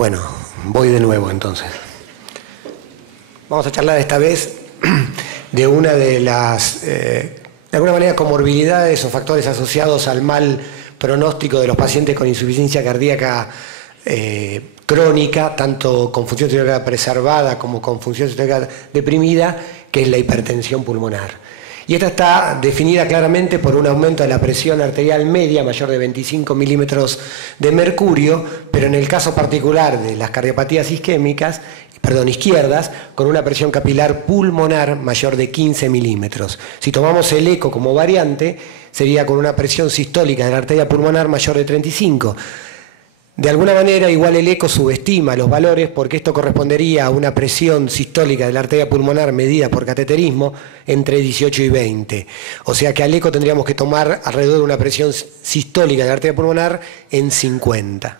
Bueno, voy de nuevo entonces. Vamos a charlar esta vez de una de las, de alguna manera, comorbilidades o factores asociados al mal pronóstico de los pacientes con insuficiencia cardíaca crónica, tanto con función sistólica preservada como con función sistólica deprimida, que es la hipertensión pulmonar. Y esta está definida claramente por un aumento de la presión arterial media mayor de 25 milímetros de mercurio, pero en el caso particular de las cardiopatías isquémicas, izquierdas, con una presión capilar pulmonar mayor de 15 milímetros. Si tomamos el eco como variante, sería con una presión sistólica de la arteria pulmonar mayor de 35. De alguna manera, igual el eco subestima los valores porque esto correspondería a una presión sistólica de la arteria pulmonar medida por cateterismo entre 18 y 20. O sea que al eco tendríamos que tomar alrededor de una presión sistólica de la arteria pulmonar en 50.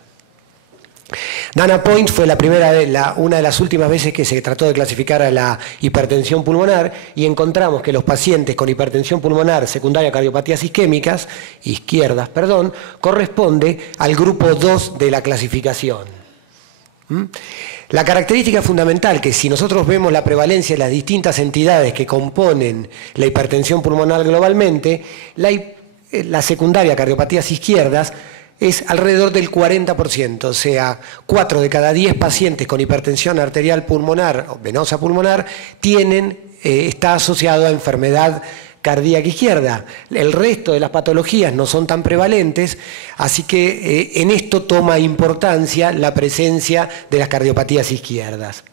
Dana Point fue una de las últimas veces que se trató de clasificar a la hipertensión pulmonar y encontramos que los pacientes con hipertensión pulmonar secundaria a cardiopatías isquémicas, corresponde al grupo 2 de la clasificación. La característica fundamental que si nosotros vemos la prevalencia de las distintas entidades que componen la hipertensión pulmonar globalmente, la secundaria a cardiopatías izquierdas es alrededor del 40%, o sea, 4 de cada 10 pacientes con hipertensión arterial pulmonar o venosa pulmonar está asociado a enfermedad cardíaca izquierda. El resto de las patologías no son tan prevalentes, así que en esto toma importancia la presencia de las cardiopatías izquierdas.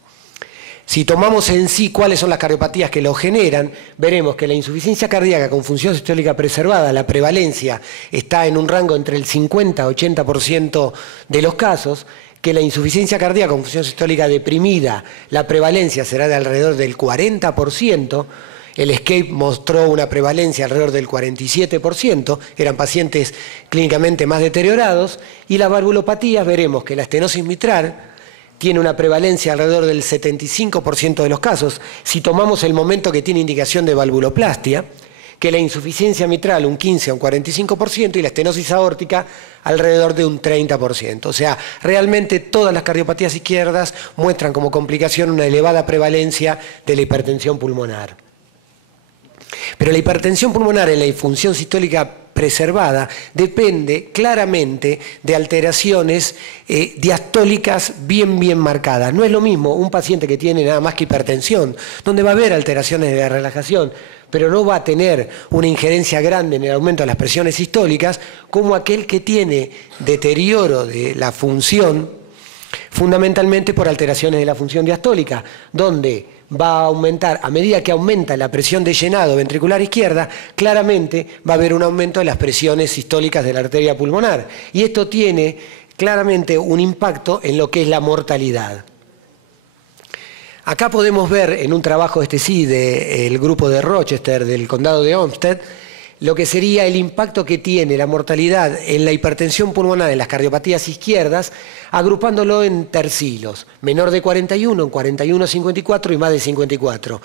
Si tomamos en sí cuáles son las cardiopatías que lo generan, veremos que la insuficiencia cardíaca con función sistólica preservada, la prevalencia está en un rango entre el 50 y 80% de los casos, que la insuficiencia cardíaca con función sistólica deprimida, la prevalencia será de alrededor del 40%, el ESCAPE mostró una prevalencia alrededor del 47%, eran pacientes clínicamente más deteriorados, y las valvulopatías veremos que la estenosis mitral tiene una prevalencia alrededor del 75% de los casos, si tomamos el momento que tiene indicación de valvuloplastia, que la insuficiencia mitral un 15 a un 45% y la estenosis aórtica alrededor de un 30%. O sea, realmente todas las cardiopatías izquierdas muestran como complicación una elevada prevalencia de la hipertensión pulmonar. Pero la hipertensión pulmonar en la función sistólica preservada depende claramente de alteraciones diastólicas bien marcadas. No es lo mismo un paciente que tiene nada más que hipertensión, donde va a haber alteraciones de la relajación, pero no va a tener una injerencia grande en el aumento de las presiones sistólicas, como aquel que tiene deterioro de la función, fundamentalmente por alteraciones de la función diastólica, donde va a aumentar, a medida que aumenta la presión de llenado ventricular izquierda, claramente va a haber un aumento de las presiones sistólicas de la arteria pulmonar. Y esto tiene claramente un impacto en lo que es la mortalidad. Acá podemos ver en un trabajo del grupo de Rochester, del condado de Olmsted, lo que sería el impacto que tiene la mortalidad en la hipertensión pulmonar en las cardiopatías izquierdas, agrupándolo en tercilos, menor de 41, en 41 a 54 y más de 54.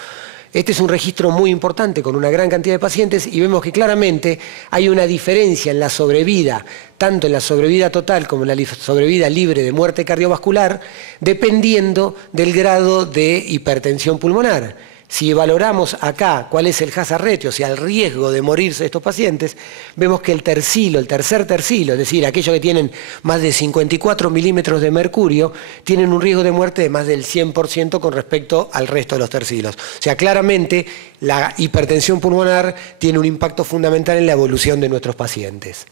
Este es un registro muy importante con una gran cantidad de pacientes y vemos que claramente hay una diferencia en la sobrevida, tanto en la sobrevida total como en la sobrevida libre de muerte cardiovascular, dependiendo del grado de hipertensión pulmonar. Si valoramos acá cuál es el hazard ratio, o sea, el riesgo de morirse de estos pacientes, vemos que el tercer tercilo, es decir, aquellos que tienen más de 54 milímetros de mercurio, tienen un riesgo de muerte de más del 100% con respecto al resto de los tercilos. O sea, claramente la hipertensión pulmonar tiene un impacto fundamental en la evolución de nuestros pacientes.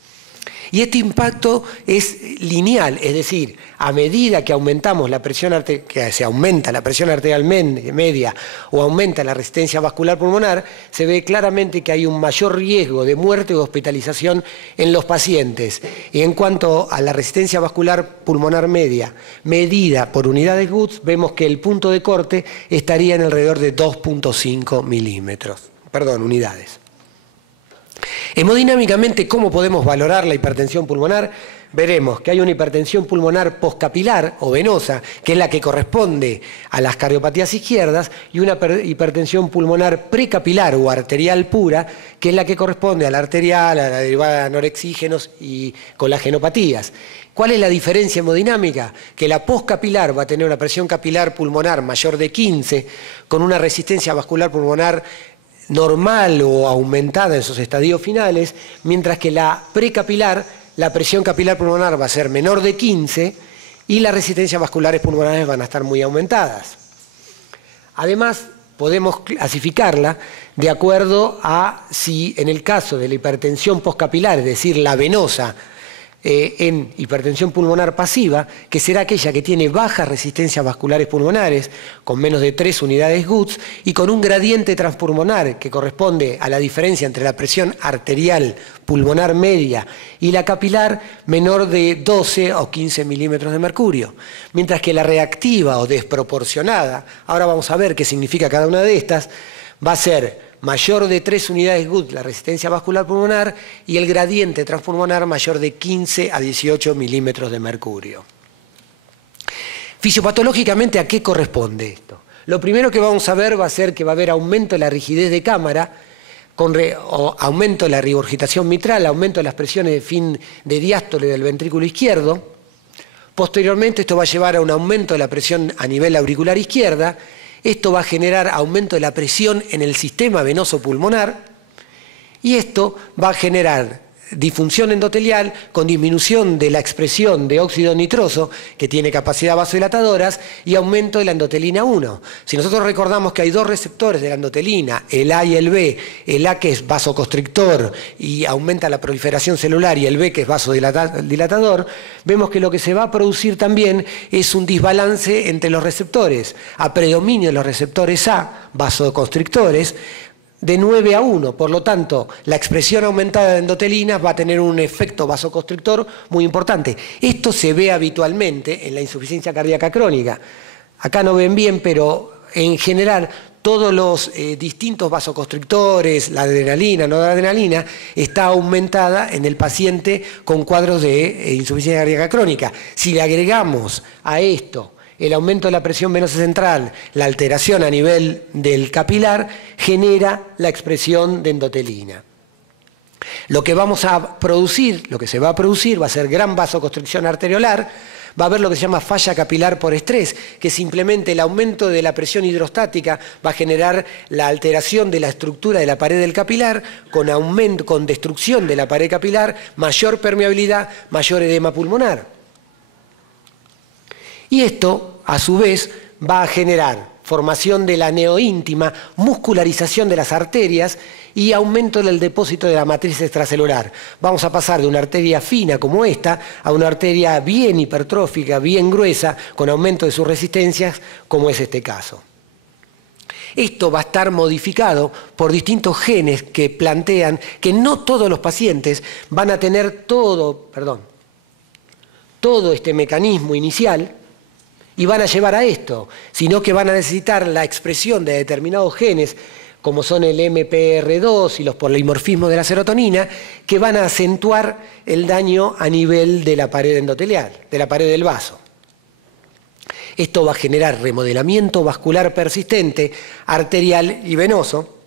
Y este impacto es lineal, es decir, a medida que aumentamos la presión arterial, que se aumenta la presión arterial media o aumenta la resistencia vascular pulmonar, se ve claramente que hay un mayor riesgo de muerte o hospitalización en los pacientes. Y en cuanto a la resistencia vascular pulmonar media, medida por unidades Woods, vemos que el punto de corte estaría en alrededor de 2.5 unidades. Hemodinámicamente, ¿cómo podemos valorar la hipertensión pulmonar? veremos que hay una hipertensión pulmonar postcapilar o venosa, que es la que corresponde a las cardiopatías izquierdas, y una hipertensión pulmonar precapilar o arterial pura, que es la que corresponde a la arterial, a la derivada de anorexígenos y colagenopatías. ¿Cuál es la diferencia hemodinámica? Que la postcapilar va a tener una presión capilar pulmonar mayor de 15, con una resistencia vascular pulmonar normal o aumentada en sus estadios finales, mientras que la precapilar, la presión capilar pulmonar va a ser menor de 15 y las resistencias vasculares pulmonares van a estar muy aumentadas. Además, podemos clasificarla de acuerdo a si en el caso de la hipertensión postcapilar, es decir, la venosa, en hipertensión pulmonar pasiva, que será aquella que tiene bajas resistencias vasculares pulmonares, con menos de 3 unidades Guts, y con un gradiente transpulmonar que corresponde a la diferencia entre la presión arterial pulmonar media y la capilar menor de 12 o 15 milímetros de mercurio. Mientras que la reactiva o desproporcionada, ahora vamos a ver qué significa cada una de estas, va a ser mayor de 3 unidades Guts la resistencia vascular pulmonar y el gradiente transpulmonar mayor de 15 a 18 milímetros de mercurio. Fisiopatológicamente, ¿a qué corresponde esto? Lo primero que vamos a ver va a ser que va a haber aumento de la rigidez de cámara, aumento de la regurgitación mitral, aumento de las presiones de fin de diástole del ventrículo izquierdo. Posteriormente, esto va a llevar a un aumento de la presión a nivel auricular izquierda. Esto va a generar aumento de la presión en el sistema venoso pulmonar y esto va a generar disfunción endotelial con disminución de la expresión de óxido nitroso, que tiene capacidad vasodilatadoras, y aumento de la endotelina 1. Si nosotros recordamos que hay dos receptores de la endotelina, el A y el B, el A que es vasoconstrictor y aumenta la proliferación celular y el B que es vasodilatador, vemos que lo que se va a producir también es un desbalance entre los receptores, a predominio de los receptores A, vasoconstrictores, de 9 a 1, por lo tanto, la expresión aumentada de endotelinas va a tener un efecto vasoconstrictor muy importante. Esto se ve habitualmente en la insuficiencia cardíaca crónica. Acá no ven bien, pero en general todos los distintos vasoconstrictores, la adrenalina, noradrenalina, está aumentada en el paciente con cuadros de insuficiencia cardíaca crónica. Si le agregamos a esto el aumento de la presión venosa central, la alteración a nivel del capilar, genera la expresión de endotelina. Lo que vamos a producir, lo que se va a producir va a ser gran vasoconstricción arteriolar, va a haber lo que se llama falla capilar por estrés, que simplemente el aumento de la presión hidrostática va a generar la alteración de la estructura de la pared del capilar, con destrucción de la pared capilar, mayor permeabilidad, mayor edema pulmonar. Y esto, a su vez, va a generar formación de la neoíntima, muscularización de las arterias y aumento del depósito de la matriz extracelular. Vamos a pasar de una arteria fina como esta a una arteria bien hipertrófica, bien gruesa, con aumento de sus resistencias, como es este caso. Esto va a estar modificado por distintos genes que plantean que no todos los pacientes van a tener todo este mecanismo inicial y van a llevar a esto, sino que van a necesitar la expresión de determinados genes, como son el MPR2 y los polimorfismos de la serotonina, que van a acentuar el daño a nivel de la pared endotelial, de la pared del vaso. Esto va a generar remodelamiento vascular persistente, arterial y venoso,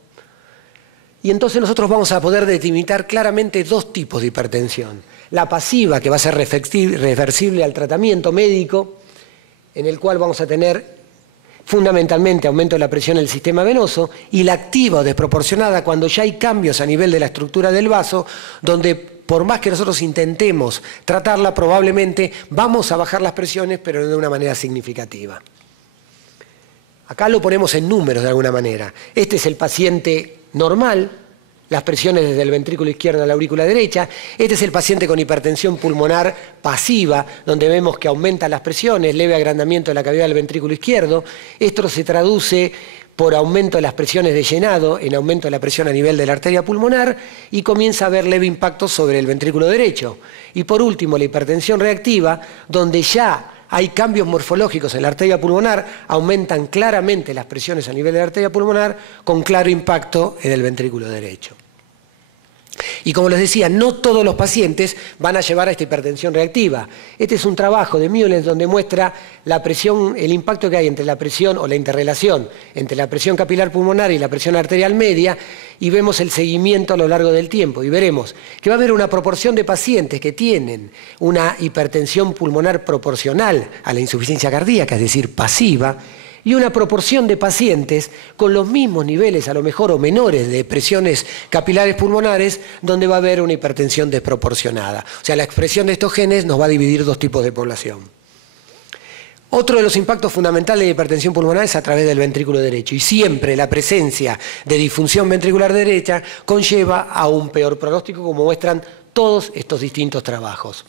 y entonces nosotros vamos a poder delimitar claramente dos tipos de hipertensión. La pasiva, que va a ser reversible al tratamiento médico, en el cual vamos a tener fundamentalmente aumento de la presión en el sistema venoso, y la activa o desproporcionada cuando ya hay cambios a nivel de la estructura del vaso, donde por más que nosotros intentemos tratarla, probablemente vamos a bajar las presiones, pero de una manera significativa. Acá lo ponemos en números de alguna manera. Este es el paciente normal, las presiones desde el ventrículo izquierdo a la aurícula derecha. Este es el paciente con hipertensión pulmonar pasiva, donde vemos que aumentan las presiones, leve agrandamiento de la cavidad del ventrículo izquierdo. Esto se traduce por aumento de las presiones de llenado, en aumento de la presión a nivel de la arteria pulmonar, y comienza a haber leve impacto sobre el ventrículo derecho. Y por último, la hipertensión reactiva, donde ya hay cambios morfológicos en la arteria pulmonar, aumentan claramente las presiones a nivel de la arteria pulmonar, con claro impacto en el ventrículo derecho. Y como les decía, no todos los pacientes van a llevar a esta hipertensión reactiva. Este es un trabajo de Mullens donde muestra la presión, el impacto que hay entre la presión o la interrelación entre la presión capilar pulmonar y la presión arterial media, y vemos el seguimiento a lo largo del tiempo. Y veremos que va a haber una proporción de pacientes que tienen una hipertensión pulmonar proporcional a la insuficiencia cardíaca, es decir, pasiva, y una proporción de pacientes con los mismos niveles, a lo mejor o menores, de presiones capilares pulmonares, donde va a haber una hipertensión desproporcionada. O sea, la expresión de estos genes nos va a dividir dos tipos de población. Otro de los impactos fundamentales de la hipertensión pulmonar es a través del ventrículo derecho, y siempre la presencia de disfunción ventricular derecha conlleva a un peor pronóstico, como muestran todos estos distintos trabajos.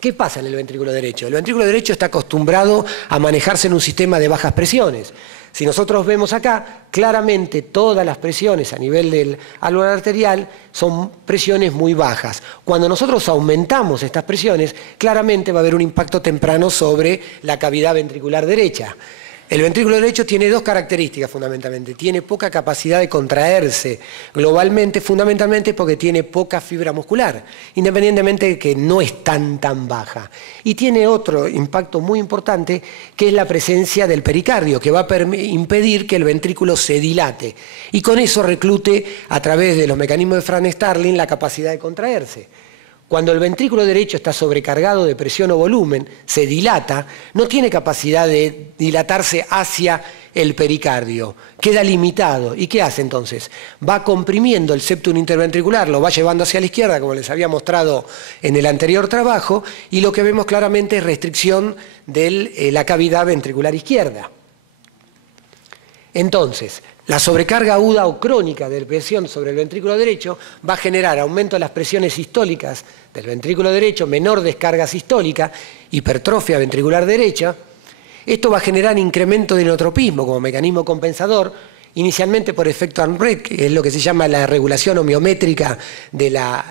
¿Qué pasa en el ventrículo derecho? El ventrículo derecho está acostumbrado a manejarse en un sistema de bajas presiones. Si nosotros vemos acá, claramente todas las presiones a nivel del alveolar arterial son presiones muy bajas. Cuando nosotros aumentamos estas presiones, claramente va a haber un impacto temprano sobre la cavidad ventricular derecha. El ventrículo derecho tiene dos características fundamentalmente. Tiene poca capacidad de contraerse globalmente, fundamentalmente porque tiene poca fibra muscular, independientemente de que no es tan baja. Y tiene otro impacto muy importante, que es la presencia del pericardio, que va a impedir que el ventrículo se dilate. Y con eso reclute, a través de los mecanismos de Frank-Starling, la capacidad de contraerse. Cuando el ventrículo derecho está sobrecargado de presión o volumen, se dilata, no tiene capacidad de dilatarse hacia el pericardio, queda limitado. ¿Y qué hace entonces? Va comprimiendo el septum interventricular, lo va llevando hacia la izquierda, como les había mostrado en el anterior trabajo, y lo que vemos claramente es restricción de la cavidad ventricular izquierda. Entonces, la sobrecarga aguda o crónica de presión sobre el ventrículo derecho va a generar aumento de las presiones sistólicas del ventrículo derecho, menor descarga sistólica, hipertrofia ventricular derecha. Esto va a generar incremento de inotropismo como mecanismo compensador, inicialmente por efecto Arndt, que es lo que se llama la regulación homeométrica de la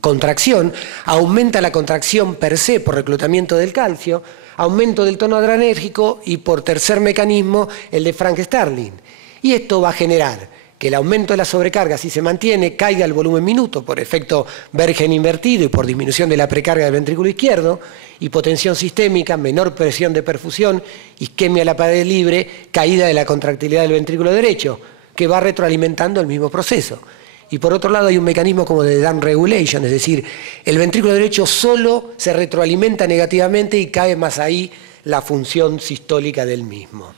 contracción. Aumenta la contracción per se por reclutamiento del calcio, aumento del tono adrenérgico y por tercer mecanismo el de Frank-Starling. Y esto va a generar que el aumento de la sobrecarga, si se mantiene, caiga el volumen minuto por efecto Bergen invertido y por disminución de la precarga del ventrículo izquierdo, hipotensión sistémica, menor presión de perfusión, isquemia a la pared libre, caída de la contractilidad del ventrículo derecho, que va retroalimentando el mismo proceso. Y por otro lado hay un mecanismo como de down regulation, es decir, el ventrículo derecho solo se retroalimenta negativamente y cae más ahí la función sistólica del mismo.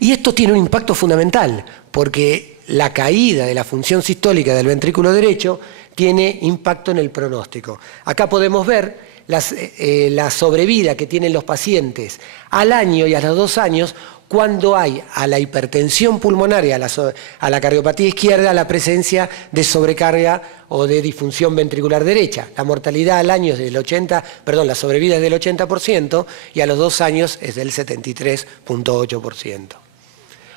Y esto tiene un impacto fundamental, porque la caída de la función sistólica del ventrículo derecho tiene impacto en el pronóstico. Acá podemos ver la sobrevida que tienen los pacientes al año y a los 2 años cuando hay a la hipertensión pulmonar y a la cardiopatía izquierda la presencia de sobrecarga o de disfunción ventricular derecha. La mortalidad al año es del la sobrevida es del 80% y a los 2 años es del 73,8%.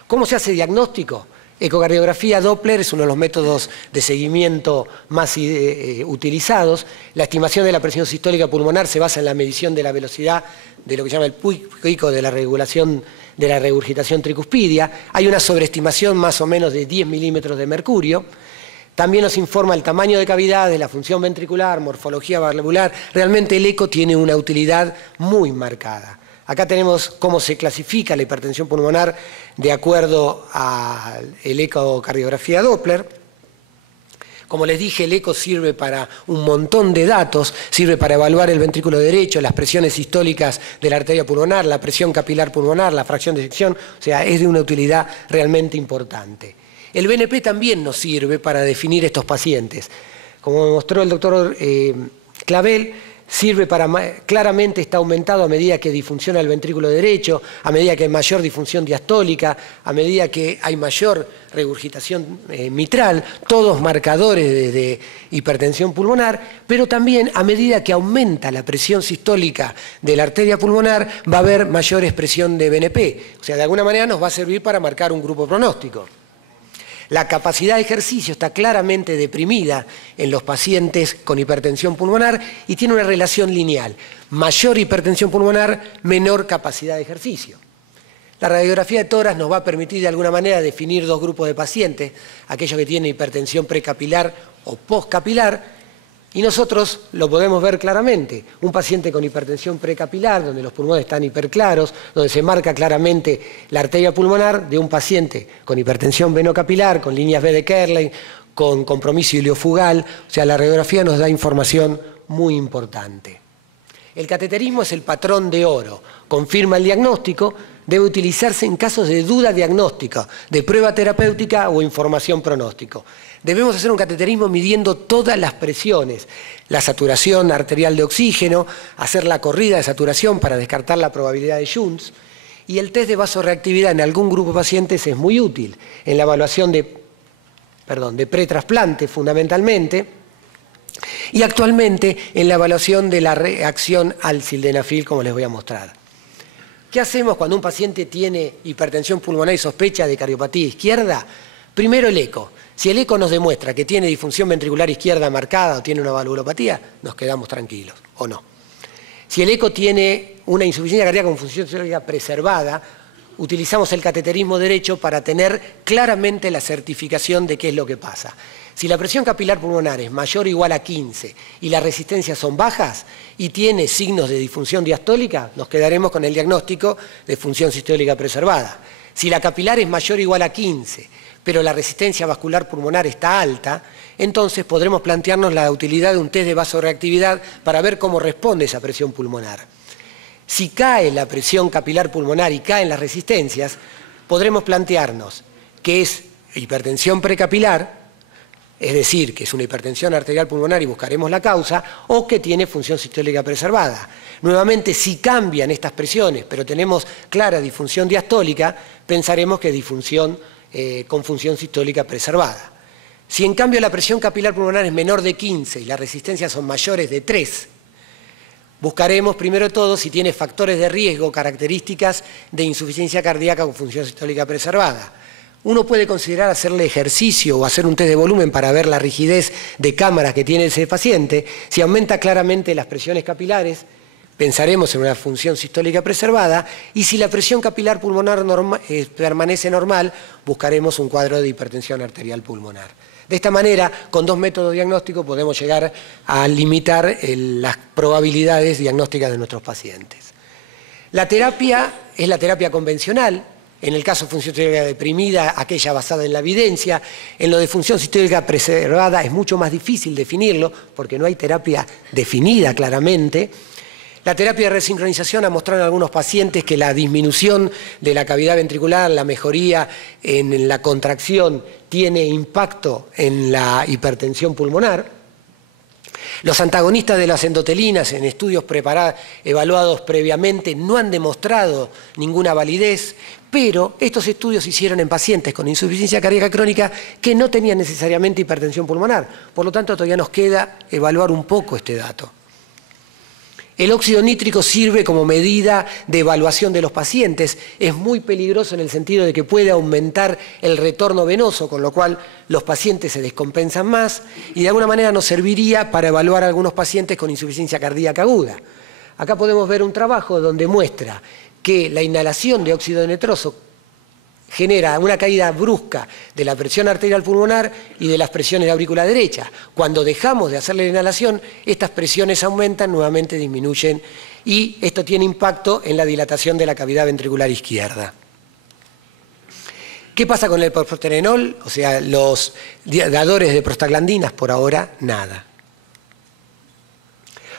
¿Cómo se hace diagnóstico? Ecocardiografía Doppler es uno de los métodos de seguimiento más utilizados. La estimación de la presión sistólica pulmonar se basa en la medición de la velocidad de lo que se llama el pico de la regulación de la regurgitación tricuspidia. Hay una sobreestimación más o menos de 10 milímetros de mercurio. También nos informa el tamaño de cavidades, la función ventricular, morfología valvular. Realmente el eco tiene una utilidad muy marcada. Acá tenemos cómo se clasifica la hipertensión pulmonar de acuerdo a la ecocardiografía Doppler. Como les dije, el eco sirve para un montón de datos, sirve para evaluar el ventrículo derecho, las presiones sistólicas de la arteria pulmonar, la presión capilar pulmonar, la fracción de eyección, o sea, es de una utilidad realmente importante. El BNP también nos sirve para definir estos pacientes. Como me mostró el doctor Clavel, sirve para, claramente está aumentado a medida que disfunciona el ventrículo derecho, a medida que hay mayor disfunción diastólica, a medida que hay mayor regurgitación mitral, todos marcadores de hipertensión pulmonar, pero también a medida que aumenta la presión sistólica de la arteria pulmonar va a haber mayor expresión de BNP. O sea, de alguna manera nos va a servir para marcar un grupo pronóstico. La capacidad de ejercicio está claramente deprimida en los pacientes con hipertensión pulmonar y tiene una relación lineal. Mayor hipertensión pulmonar, menor capacidad de ejercicio. La radiografía de tórax nos va a permitir de alguna manera definir dos grupos de pacientes, aquellos que tienen hipertensión precapilar o postcapilar, y nosotros lo podemos ver claramente. Un paciente con hipertensión precapilar, donde los pulmones están hiperclaros, donde se marca claramente la arteria pulmonar, de un paciente con hipertensión venocapilar, con líneas B de Kerley, con compromiso iliofugal. O sea, la radiografía nos da información muy importante. El cateterismo es el patrón de oro, confirma el diagnóstico, debe utilizarse en casos de duda diagnóstica, de prueba terapéutica o información pronóstico. Debemos hacer un cateterismo midiendo todas las presiones, la saturación arterial de oxígeno, hacer la corrida de saturación para descartar la probabilidad de shunts, y el test de vasorreactividad en algún grupo de pacientes es muy útil en la evaluación de pretrasplante fundamentalmente, y actualmente en la evaluación de la reacción al sildenafil, como les voy a mostrar. ¿Qué hacemos cuando un paciente tiene hipertensión pulmonar y sospecha de cardiopatía izquierda? Primero el eco. Si el eco nos demuestra que tiene disfunción ventricular izquierda marcada o tiene una valvulopatía, nos quedamos tranquilos, o no. Si el eco tiene una insuficiencia cardíaca con función fisiológica preservada, utilizamos el cateterismo derecho para tener claramente la certificación de qué es lo que pasa. Si la presión capilar pulmonar es mayor o igual a 15 y las resistencias son bajas y tiene signos de disfunción diastólica, nos quedaremos con el diagnóstico de función sistólica preservada. Si la capilar es mayor o igual a 15, pero la resistencia vascular pulmonar está alta, entonces podremos plantearnos la utilidad de un test de vasorreactividad para ver cómo responde esa presión pulmonar. Si cae la presión capilar pulmonar y caen las resistencias, podremos plantearnos que es hipertensión precapilar, es decir, que es una hipertensión arterial pulmonar y buscaremos la causa, o que tiene función sistólica preservada. Nuevamente, si cambian estas presiones, pero tenemos clara disfunción diastólica, pensaremos que es disfunción con función sistólica preservada. Si en cambio la presión capilar pulmonar es menor de 15 y las resistencias son mayores de 3, buscaremos primero de todo si tiene factores de riesgo, características de insuficiencia cardíaca con función sistólica preservada. Uno puede considerar hacerle ejercicio o hacer un test de volumen para ver la rigidez de cámaras que tiene ese paciente. Si aumenta claramente las presiones capilares, pensaremos en una función sistólica preservada, y si la presión capilar pulmonar permanece normal, buscaremos un cuadro de hipertensión arterial pulmonar. De esta manera, con dos métodos diagnósticos podemos llegar a limitar las probabilidades diagnósticas de nuestros pacientes. La terapia es la terapia convencional. En el caso de función sistólica deprimida, aquella basada en la evidencia. En lo de función sistólica preservada es mucho más difícil definirlo porque no hay terapia definida claramente. La terapia de resincronización ha mostrado en algunos pacientes que la disminución de la cavidad ventricular, la mejoría en la contracción, tiene impacto en la hipertensión pulmonar. Los antagonistas de las endotelinas en estudios evaluados previamente no han demostrado ninguna validez, pero estos estudios se hicieron en pacientes con insuficiencia cardíaca crónica que no tenían necesariamente hipertensión pulmonar. Por lo tanto, todavía nos queda evaluar un poco este dato. El óxido nítrico sirve como medida de evaluación de los pacientes. Es muy peligroso en el sentido de que puede aumentar el retorno venoso, con lo cual los pacientes se descompensan más, y de alguna manera nos serviría para evaluar a algunos pacientes con insuficiencia cardíaca aguda. Acá podemos ver un trabajo donde muestra que la inhalación de óxido nitroso genera una caída brusca de la presión arterial pulmonar y de las presiones de aurícula derecha. Cuando dejamos de hacerle la inhalación, estas presiones aumentan, nuevamente disminuyen, y esto tiene impacto en la dilatación de la cavidad ventricular izquierda. ¿Qué pasa con el propranolol? O sea, los dadores de prostaglandinas, por ahora, nada.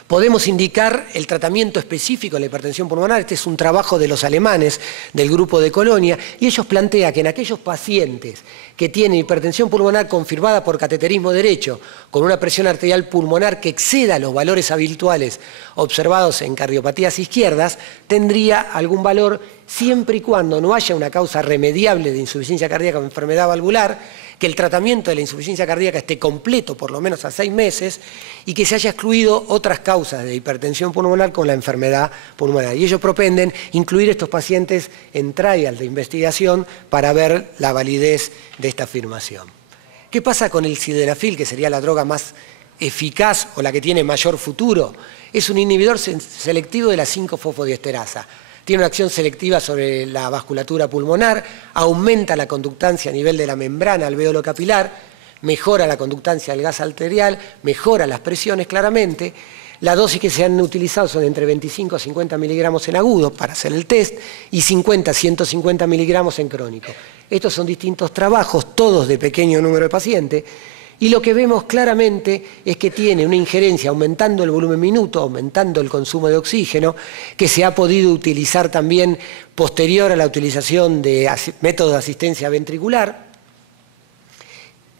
Podemos indicar el tratamiento específico de la hipertensión pulmonar. Este es un trabajo de los alemanes del grupo de Colonia, y ellos plantean que en aquellos pacientes que tienen hipertensión pulmonar confirmada por cateterismo derecho, con una presión arterial pulmonar que exceda los valores habituales observados en cardiopatías izquierdas, tendría algún valor siempre y cuando no haya una causa remediable de insuficiencia cardíaca o enfermedad valvular, que el tratamiento de la insuficiencia cardíaca esté completo por lo menos a 6 meses y que se haya excluido otras causas de hipertensión pulmonar con la enfermedad pulmonar. Y ellos propenden incluir estos pacientes en trial de investigación para ver la validez de esta afirmación. ¿Qué pasa con el sildenafil, que sería la droga más eficaz o la que tiene mayor futuro? Es un inhibidor selectivo de la 5-fosfodiesterasa. tiene una acción selectiva sobre la vasculatura pulmonar, aumenta la conductancia a nivel de la membrana alveolo capilar, mejora la conductancia del gas arterial, mejora las presiones claramente. La dosis que se han utilizado son entre 25 a 50 miligramos en agudo para hacer el test y 50 a 150 miligramos en crónico. Estos son distintos trabajos, todos de pequeño número de pacientes, y lo que vemos claramente es que tiene una injerencia aumentando el volumen minuto, aumentando el consumo de oxígeno, que se ha podido utilizar también posterior a la utilización de métodos de asistencia ventricular.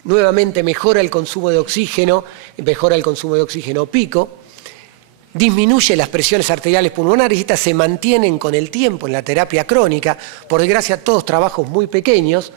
Nuevamente mejora el consumo de oxígeno pico, disminuye las presiones arteriales pulmonares y estas se mantienen con el tiempo en la terapia crónica, por desgracia todos trabajos muy pequeños.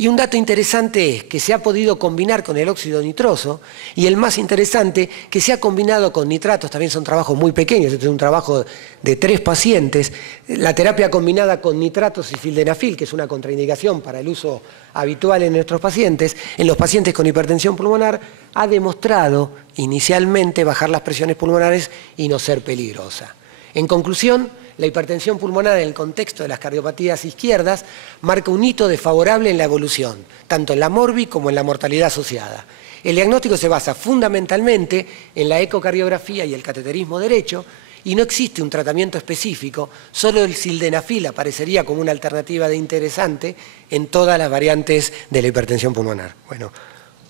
Y un dato interesante es que se ha podido combinar con el óxido nitroso y el más interesante que se ha combinado con nitratos, también son trabajos muy pequeños, este es un trabajo de 3 pacientes, la terapia combinada con nitratos y sildenafil, que es una contraindicación para el uso habitual en nuestros pacientes, en los pacientes con hipertensión pulmonar, ha demostrado inicialmente bajar las presiones pulmonares y no ser peligrosa. En conclusión, la hipertensión pulmonar en el contexto de las cardiopatías izquierdas marca un hito desfavorable en la evolución, tanto en la morbi como en la mortalidad asociada. El diagnóstico se basa fundamentalmente en la ecocardiografía y el cateterismo derecho y no existe un tratamiento específico, solo el sildenafil aparecería como una alternativa interesante en todas las variantes de la hipertensión pulmonar. Bueno,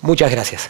muchas gracias.